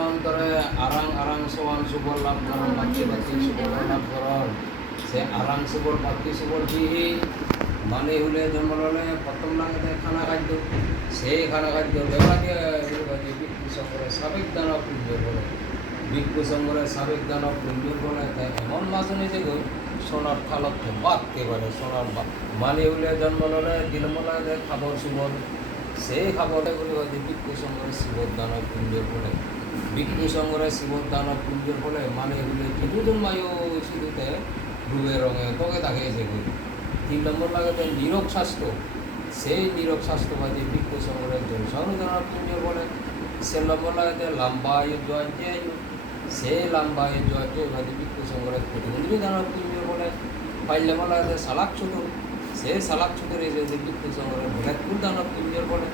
জন্মান্তরে আরাং আরাং সমান সুবল লাভ করণ বাতি বাতি সুবল লাভ করণ সে আরাং সুবল বাতি সুবল দিহি মানে হলে জন্ম ললে প্রথম লাগে খানা খাদ্য সেই খানা খাদ্য ব্যবহারে ভিক্ষু সংগ্রহে সাবেক দানব পুণ্যের বলে ভিক্ষু সংগ্রহে সাবেক দানব পুণ্যের বলে তাই এমন মাসনে যে সোনার থালত বাঁধতে পারে সোনার মানে হলে জন্ম ললে দিনমলা খাবার সুবল সেই খাবারটা করে ভিক্ষু সংগ্রহে শিবর দানব পুণ্যের বলে ভিক্ষু সংগ্রহে শিবর দানব পুণ্যের বলে মানে হলে যেটু জন্মায় শুধুতে রূপে রঙে তোকে তাকে যে তিন নম্বর লাগে নিরোগ স্বাস্থ্য সেই নিরোগ স্বাস্থ্যবাদী ভিক্ষু সংগ্রহের জন্য সর্বদানব পুণ্য বলে সে নম্বর লাগে লম্বা আয়ু জয়ন্তী আয়ু সেই লম্বা আয়ু জয়ন্তীবাদী ভিক্ষু সংগ্রহের প্রতিবন্ধী দানব পুণ্য বলে পাঁচ নম্বর লাগে সালাক চতুর সেই সালাক চতুর এই যে ভিক্ষু সংগ্রহের ভেদপুর দানব পুণ্য বলে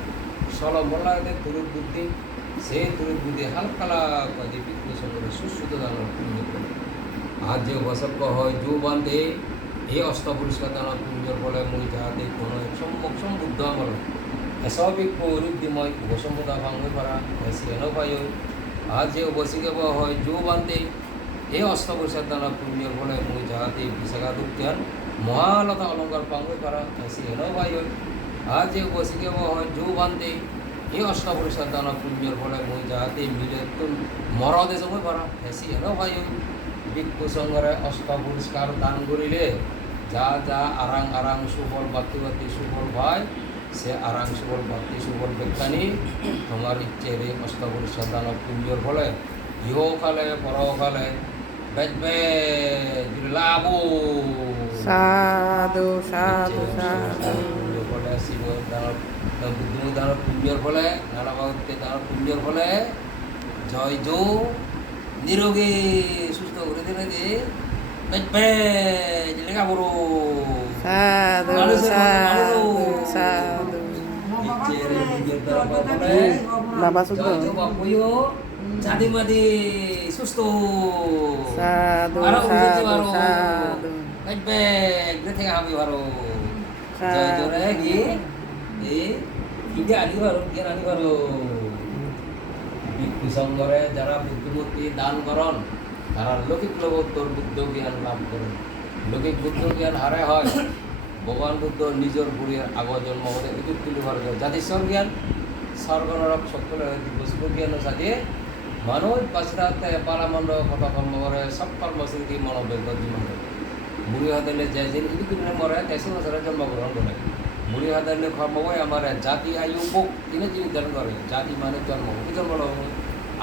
নম্বর লাগে তুরুর বুদ্ধি সেই তুরুর বুদ্ধি হালকালাবাদী ভিক্ষু সংগ্রহের সুশ্রুত দানব পুণ্য বলে আর যে বসব্য হয় যৌবান্ধে এই অষ্টপুরস্কার দানব পুণ্যর বলে মুই যাহাতে কোনো সম্মুখ বুদ্ধ আমল এসবিক পৌরুদ্ধিময় উপসম্পদা ভাঙ পারা এসি এনো পাই আর যে বসিকেব হয় যৌবান্ধে এই অষ্টপুরস্কার দানব পুণ্যর বলে মুই যাহাতে বিশাখা দুজ্ঞান মহালতা অলঙ্কার পাঙ্গ পারা এসি এনো পাই আর যে বসিকেব হয় যৌবান্ধে এই অষ্টপুরস্কার দানব পুণ্যর বলে মুই যাহাতে মিলে মরদে সময় পারা এসি এনো পাই ভিক্ষু সংগ্রহে অষ্টপুরস্কার দান করিলে যা যা আরাং আরাং সুবল বাতি বাতি সুবল ভাই সে আরাং সুবল বাতি সুবল বিজ্ঞানী তোমার ইচ্ছের এই অষ্টপুরস্কার দানব পুণ্যর ফলে ইহকালে পরকালে বেজবে লাভ সাধু সাধু সাধু ফলে শিব দানব বুদ্ধিমূল দানব পুণ্যর ফলে নানাবাহতে দানব পুণ্যর ফলে জয় জৌ নিরোগে সুস্থ করে দিলে যে লেখা বড় সাধু সাধু সাধু বাবা সুস্থ জাতি মাদি সুস্থ সাধু সাধু সাধু থেকে আমি পারো জয় জয় কি আনি পারো জ্ঞান আনি পারো ভিক্ষু সংগ্রহে যারা বুদ্ধিমূর্তি দান করেন তারা লৌকিক লোকোত্তর বুদ্ধ জ্ঞান লাভ করেন লৌকিক বুদ্ধ জ্ঞান হারে হয় ভগবান বুদ্ধ নিজের বুড়ির আগর জন্ম হতে উচিত তুলি ভার জাতিস্বর জ্ঞান স্বর্গ নরক সকলের দিব্যশুভ জ্ঞান সাজিয়ে মানুষ বাসরাতে পালামণ্ড কথা কর্ম করে সব কর্মস্মৃতি মনোবেগ জীবন বুড়ি হাতে যে যদি তুলি মরে 83 বছরে জন্মগ্রহণ করে বুড়ি হাতে কর্ম হয় আমার জাতি আয়ু বুক তিনি নির্ধারণ করে জাতি মানে জন্ম জন্ম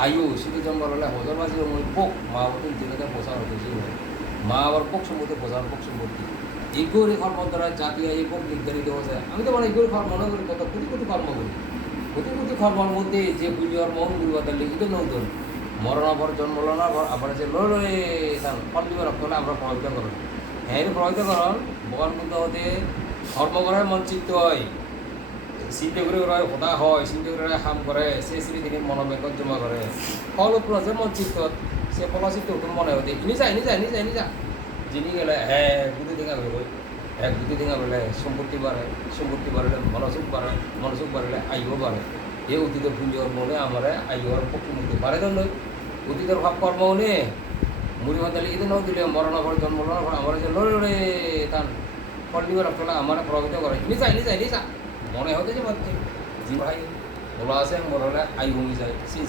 আয়ু শুধু জন্ম হলে হজরবাসী পোক মা হতেন জেলেতে পোষার হতো সেই হয় মা আবার পোক সম্পত্তি পোষার পোক সম্পত্তি ইগোরি কর্ম দ্বারা জাতি আয়ু পোক নির্ধারিত হয়েছে আমি তো মানে ইগোরি কর্ম মনে করি কত কোটি কোটি কর্ম করি কোটি কোটি কর্মের মধ্যে যে পুণ্যর মন গুরুবাদের লিখিত নৌতন মরণাভর জন্মলনাভর আবার যে লড়ে তার ফলবিবার রক্তলে আমরা প্রভাবিত করেন হ্যাঁ প্রভাবিত করেন ভগবান বুদ্ধ হতে কর্ম করার মন চিত্ত হয় চিন্তা করে ওরা হতা হয় চিন্তা করে কাম করে সে স্মৃতি মনোবেগ জমা করে ফল উপলব্ধ মন চিত্ত সে ফলচিত্ত মনে হতে এনে যা যিনি গেলে হ্যাঁ দুটি দিঙা বেরো এক দুটি দিঙা বেলে সম্পত্তি বাড়লে মনোযোগ বাড়লে আয়ুও বাড়ে এই অতীতের পুণ্যর মনে আমার আয়ুর পক্ষমুক্তি বাড়ে দেন অতীতের ভাব কর্ম মনে মুড়ি ভাতে লিখিতে ন দিলে মরণাভর জন্মলনাভর আমার যে লড়ে তার ফলডিবার রক্তলা আমার প্রভাবিত করে এনে যা মনে হতে যে মাত্র জি ভাই বলা আছে মনে হলে আয়ু কমে যায় সেই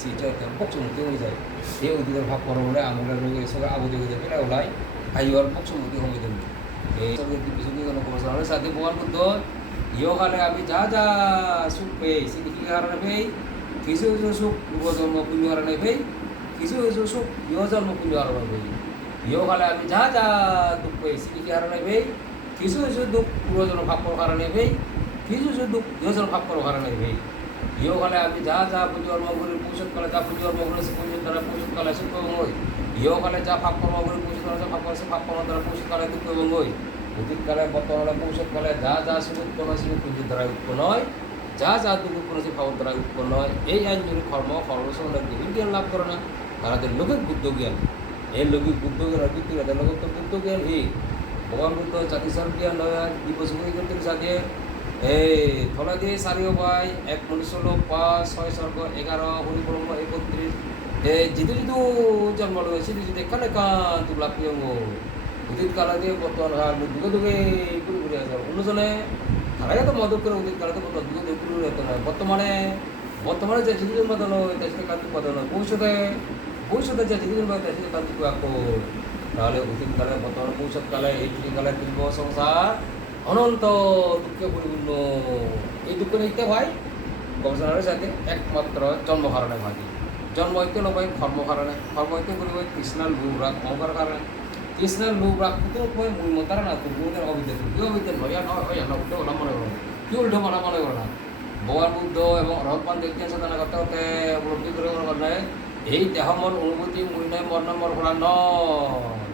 পক্ষমুক্তি হয়ে যায় সেই অতীতের ভাব কর্ম হলে আমলের রোগ এসব আবদ্ধ হয়ে যায় ওলাই আয়ুর পক্ষমুক্তি কমে দেন এই কোনো খবর হলে সাথে ভগবান বুদ্ধ ইহকালে আমি যা যা সুখ পেয়ে সেটি কি কারণে পেয়ে কিছু কিছু সুখ পূর্বজন্ম পুণ্য কারণে পেয়ে কিছু কিছু সুখ ইহজন্ম পুণ্য কারণে পেয়ে ইহকালে আমি যা যা দুঃখ পেয়ে সেটি কি কারণে পেয়ে কিছু কিছু দুঃখ পূর্বজন্ম ভাবর কারণে পেয়ে কিছু কিছু দুঃখ ইহজন্ম ভাবর কারণে পেয়ে ইহকালে আমি যা যা পুণ্যকর্ম করি পুরুষকালে যা পুণ্যকর্ম করে সে পুণ্য দ্বারা পুরুষকালে সুখ এবং হই ইহকালে যা ভাব কর্ম করে পুরুষকালে যা ভাব করে সে ভাব কর্ম দ্বারা পুরুষকালে দুঃখ এবং হই অতীতকালে বর্তমানে ভবিষ্যৎকালে যা যা সুখ উৎপন্ন হয় সেগুলো পুণ্যের দ্বারা উৎপন্ন হয় যা যা দুঃখ উৎপন্ন হচ্ছে ভাবের দ্বারা উৎপন্ন হয় এই আইন যদি কর্ম কর্মসংখ্যা গভীর জ্ঞান লাভ করে না তাদের লৌকিক বুদ্ধ জ্ঞান এই লৌকিক বুদ্ধ জ্ঞান ভিত্তিক লোকোত্তর বুদ্ধ জ্ঞান হি ভগবান বুদ্ধ জাতিস্বর জ্ঞান দিবসুখ করতে সাথে এই থলা দিয়ে সারিও পাই 1 মনুষ্য লোক 5 6 স্বর্গ 11 হরিব্রহ্ম 31 jitu jam malu sih di dekat kan tu lapi yang udit kala dia botol hal juga tuh ke guru dia asal unusannya karena itu mau tuh kalau udit kala itu botol juga tuh guru itu nah botol jadi jitu mah tuh itu kan tuh botol push jadi jitu mah itu kan tuh aku lalu udit kala botol push kala itu kala tiga songsa অনন্ত দুঃখে পরিপূর্ণ এই দুঃখ নিতে ভাই গবেষণার সাথে একমাত্র জন্ম কারণে ভাগি জন্ম হইতে নবাই কর্ম কারণে কর্ম হইতে পরিবার তৃষ্ণার লোভ রাগ অহংকার কারণে তৃষ্ণার লোভ রাগ কুতো কই মুই মতার না তুমি অবিদ্যা কি অবিদ্যা নয়া নয় না উল্টো ওলা মনে করো কি উল্টো মনে করো না ভগবান বুদ্ধ এবং রহমান দেখছেন সাধনা করতে করতে উপলব্ধি করে মানে এই দেহ মন অনুভূতি মুই নয় মর না মর ফলা নয়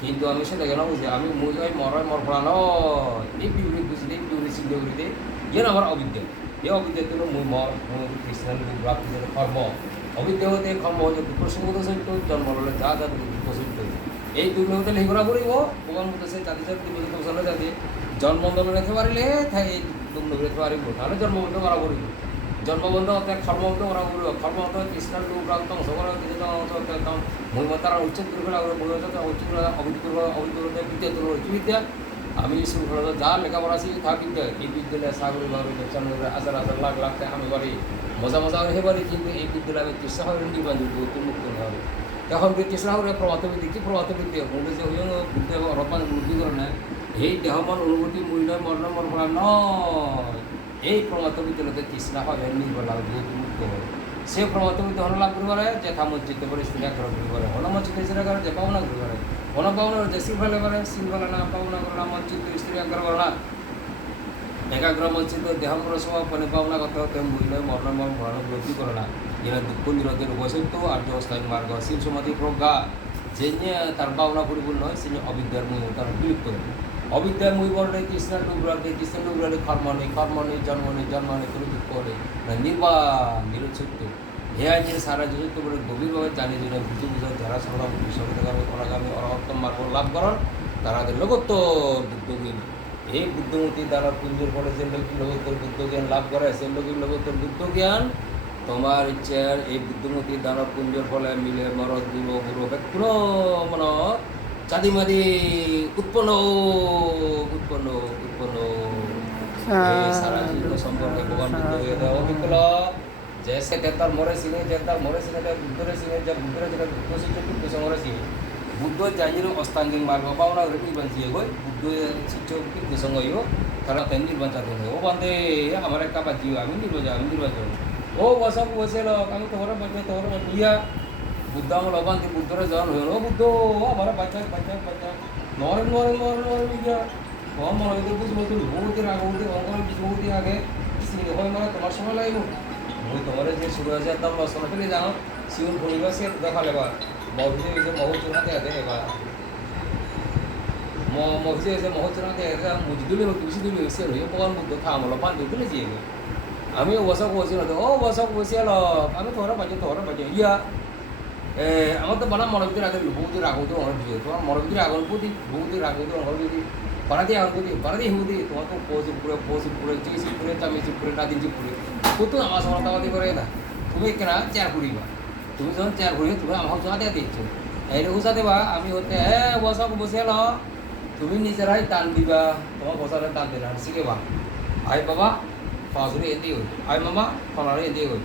কিন্তু আমি সেটা কেন বুঝি আমি মুই হয় মরাই মর ফলা নয় এই বিউরি বুঝলি বিউরি চিন্তা করিতে ইয়ে আমার অবিদ্যা এই অবিদ্যা তো মুই মর মুই কৃষ্ণ রাগ কর্ম অবিদ্যা হতে কর্ম হতে দুঃখ সমুদ্র সহিত জন্ম হলে যা যা দুঃখ সহিত এই দুঃখ হতে লেখা করিব ভগবান বুদ্ধ সে জাতি জাতি বছর জাতি জন্মবন্ধন রেখে পারিলে তাই এই দুঃখ রেখে পারিব তাহলে জন্মবন্ধ করা করিব জন্মবন্ধ হতে কর্মবন্ধ করা করিব কর্মবন্ধ কৃষ্ণের লোক রাগ ধ্বংস করা মহিমতারা উচ্ছেদ করে ফেলা উচ্ছেদ করে অবিদ্য করবো অবিদ্য করতে বিদ্যা তোর বিদ্যা আমি শৃঙ্খলা যা লেখাপড়া আছি তা বিদ্যা এই বিদ্যালয়ে সাগরি বাড়ি হাজার হাজার লাখ লাখ আমি বাড়ি মজা মজা হয়ে পারি কিন্তু এই বিদ্যালয়ে আমি চেষ্টা করে নির্বাণ মুক্ত হবে এখন চেষ্টা করে প্রভাতবিদ্যা কি প্রভাতবিদ্যা মূল্য যে বুদ্ধ এবং রহমান মুক্তি করে না এই দেহমান অনুভূতি মূল্য মর্ণ মর্মলা নয় এই প্রভাতবিদ্যালয়তে তৃষ্ণা হয় নির্ভর লাভ মুক্ত হবে সে প্রভাতবিদ্যা হল লাভ করবে যথা মসজিদে করে স্ত্রী আগ্রহ করবে হল মসজিদে স্ত্রী আগ্রহ যে পাওনা করবে হল পাওনা যে সিলভালে পারে সিলভালে না পাওনা করে না মসজিদ স্ত্রী আগ্রহ করে না একাগ্র মসজিদ দেহ প্রসব মানে পাওনা করতে হতে মূল্য মর্ণ মর্ণ উপলব্ধি করে না এরা দুঃখ নিরোধের উপসত্য আর্য অস্থায়ী মার্গ শিব সমাধি প্রজ্ঞা যে তার পাওনা পরিপূর্ণ হয় সে অবিদ্যার মূল তার বিলুপ্ত অবিদ্যার মূল বলে কৃষ্ণের ডুবরালে কর্ম নেই জন্ম নেই কোনো দুঃখ নেই নির্বাণ নিরুচ্ছিন্ন হে আইনের সারা জগৎ বলে গভীরভাবে জানি যে বুঝে বুঝা যারা সর্বামুখী সর্বদাগামী অনাগামী অরহত্তম মার্গ লাভ করেন তারাদের লোকত্ব বুদ্ধজ্ঞান এই বুদ্ধমূর্তি দ্বারা পুঞ্জের ফলে যে লোকোত্তর বুদ্ধজ্ঞান লাভ করে সে লোকোত্তর বুদ্ধজ্ঞান তোমার ইচ্ছার এই বুদ্ধমূর্তি দ্বারা পুঞ্জের ফলে মিলে মরদ গুরু ব্যক্ত মন চাঁদিমাদি উৎপন্ন সারা জীবন সম্পর্কে ভগবান বুদ্ধ অবিকল जैसे तेतर मोरे सिने बुद्धरे सिने जब बुद्धरे जब बुद्ध से बुद्ध समरे सिने बुद्ध जानिर अष्टांगिक मार्ग पावना रेडी बंसिए गय बुद्ध शिक्षो बुद्ध संगयो तारा तेन निर्वाण चाहते हैं ओ बंदे हमारे का बाजियो आमी निर्वाण ओ वसक वसेल आमी तोहरा बनिया बुद्ध हम लबांते बुद्धरे जन हो बुद्ध हमारा बच्चा नरे बिया हम मनोदे बुझ मत बहुत राग होते अंगल बहुत आगे सिने होय मारा তোমার সময় লাগবে মই তোমার যে শুরু আছে একদম লসন ফেলে যাও সিউল ভরিবা সে দেখালে বা মহিষে যে মহচুনাতে আছে এবা মহিষে যে মহচুনাতে আছে মুজদুলে বেশি দিলে হইছে রই ভগবান বুদ্ধ থামলো পান দিলে যে আমি ওসব বসে না ও ওসব বসে এলো আমি তোরা বাজে ইয়া আমার তো বানা মনের ভিতরে আগে বহুত রাগ হতো অনেক দিয়ে তোমার মনের ভিতরে আগুন প্রতি বহুত রাগ হতো অনেক যদি বানাতে আগুন প্রতি বানাতে হুদি তোমার তো পোজ পুরে চিসি পুরে চামিচি পুরে নাদিনজি পুরে কত আমার সমাতাবাদী করে না তুমি কেনা চেয়ার পুরিবা তুমি যখন চেয়ার পুরি তুমি আমার জমাতে দিচ্ছ এইরকম সাথে বা আমি হতে বসক বসে এলো তুমি নিজেরাই টান দিবা তোমার বসারে টান দিলা শিখেবা আই বাবা পাঁচরে এদি হই আই মামা ফলারে এদি হই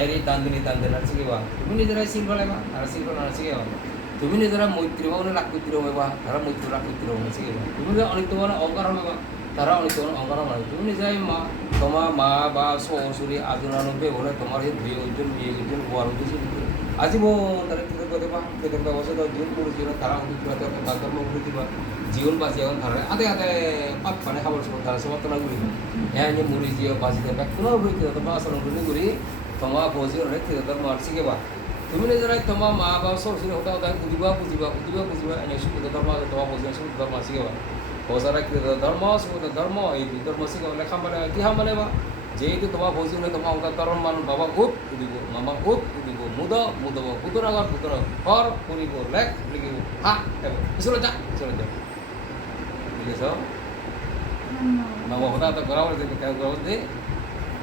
এরি টান দিলা শিখেবা তুমি নিজেরাই শিখবা আর শিখবা না শিখেবা তুমি নিজেরা মৈত্রী ভাবনে রাগপুত্র হবা তারা মৈত্রী রাগপুত্র হবে শিখেবা তুমি অনিত্য মানে অহংকার হবা তারা অনিত্য মানে অহংকার হবে তুমি নিজেরাই মা তোমার মা বা শ্বশুরি আজনানবে বলে তোমার এই বিয়ে হওয়ার উদ্দেশ্যে আজীবন তারা কৃতজ্ঞ দেবা কৃতজ্ঞ অবশ্যই জীবন করেছিল তারা ধর্ম করে দিবা জীবন বাঁচি এখন তারা আদে পাক পানে খাবার সময় তারা সমর্থন করি হ্যাঁ যে মুড়ি দিয়ে বাঁচি দেবে কোনো তোমার আচরণ করি তোমার বসে অনেক ধর্ম আর শিখেবা তুমি নিজেরাই তোমার মা বা শ্বশুরি হতা বুঝিবা এনে সুবিধা ধর্ম তোমার বসে সুবিধা ধর্ম শিখেবা বসারা সুবিধা ধর্ম এই ধর্ম শিখেবা লেখা মানে কি হাম মানে বা যেহেতু তোমার বসে তোমার হতা তরণ মান বাবা উঠ উদিব মামা উঠ উদিব মুদব পুতর আগর ঘর করিব লেখ লিখিব হা ইসলে যা বুঝেছ মামা হতা তো করাবার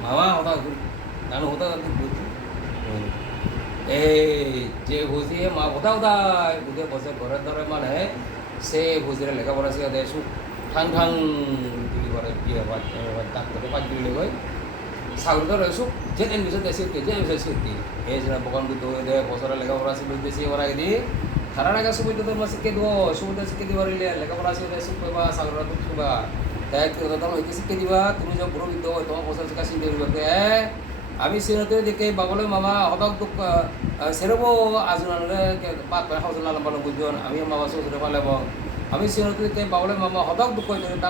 মামা হতা নানু হতা বুঝছি এই যে বুঝিয়ে মা কোথাও দায় বুঝে বসে ঘরে ধরে মানে সে বুঝিয়ে লেখাপড়া শিখা দেয় সুখ ঠাং ঠাং দিলি করে বিয়ে ডাক্তারে পাঁচ দিলি গই সাগর ধরে সুখ যে এন বিষয় দেশে যে বিষয় শিখতি এই যে বকান বুদ্ধ হয়ে দেয় বছরে লেখাপড়া শিখে দেশে ওরা গিয়ে খারা টাকা সুবিধা তোর শিখে দিব সুবিধা শিখে দিবার লেখাপড়া শিখে সুখ পাইবা সাগর তো সুখা তাই তোমার হইতে শিখে দিবা তুমি যখন বুড়ো বিদ্য হয় তোমার বছর শিখা শিখে দিবে আমি সিনতে দেখে বাবলে মামা হঠাৎ দুঃখ সেরবো আজনালে পাত পায় হাউস লালাম পালো বুঝন আমি মামা শ্বশুরে পালে আমি সিনতে দেখে বাবলে মামা হঠাৎ দুঃখ হইতে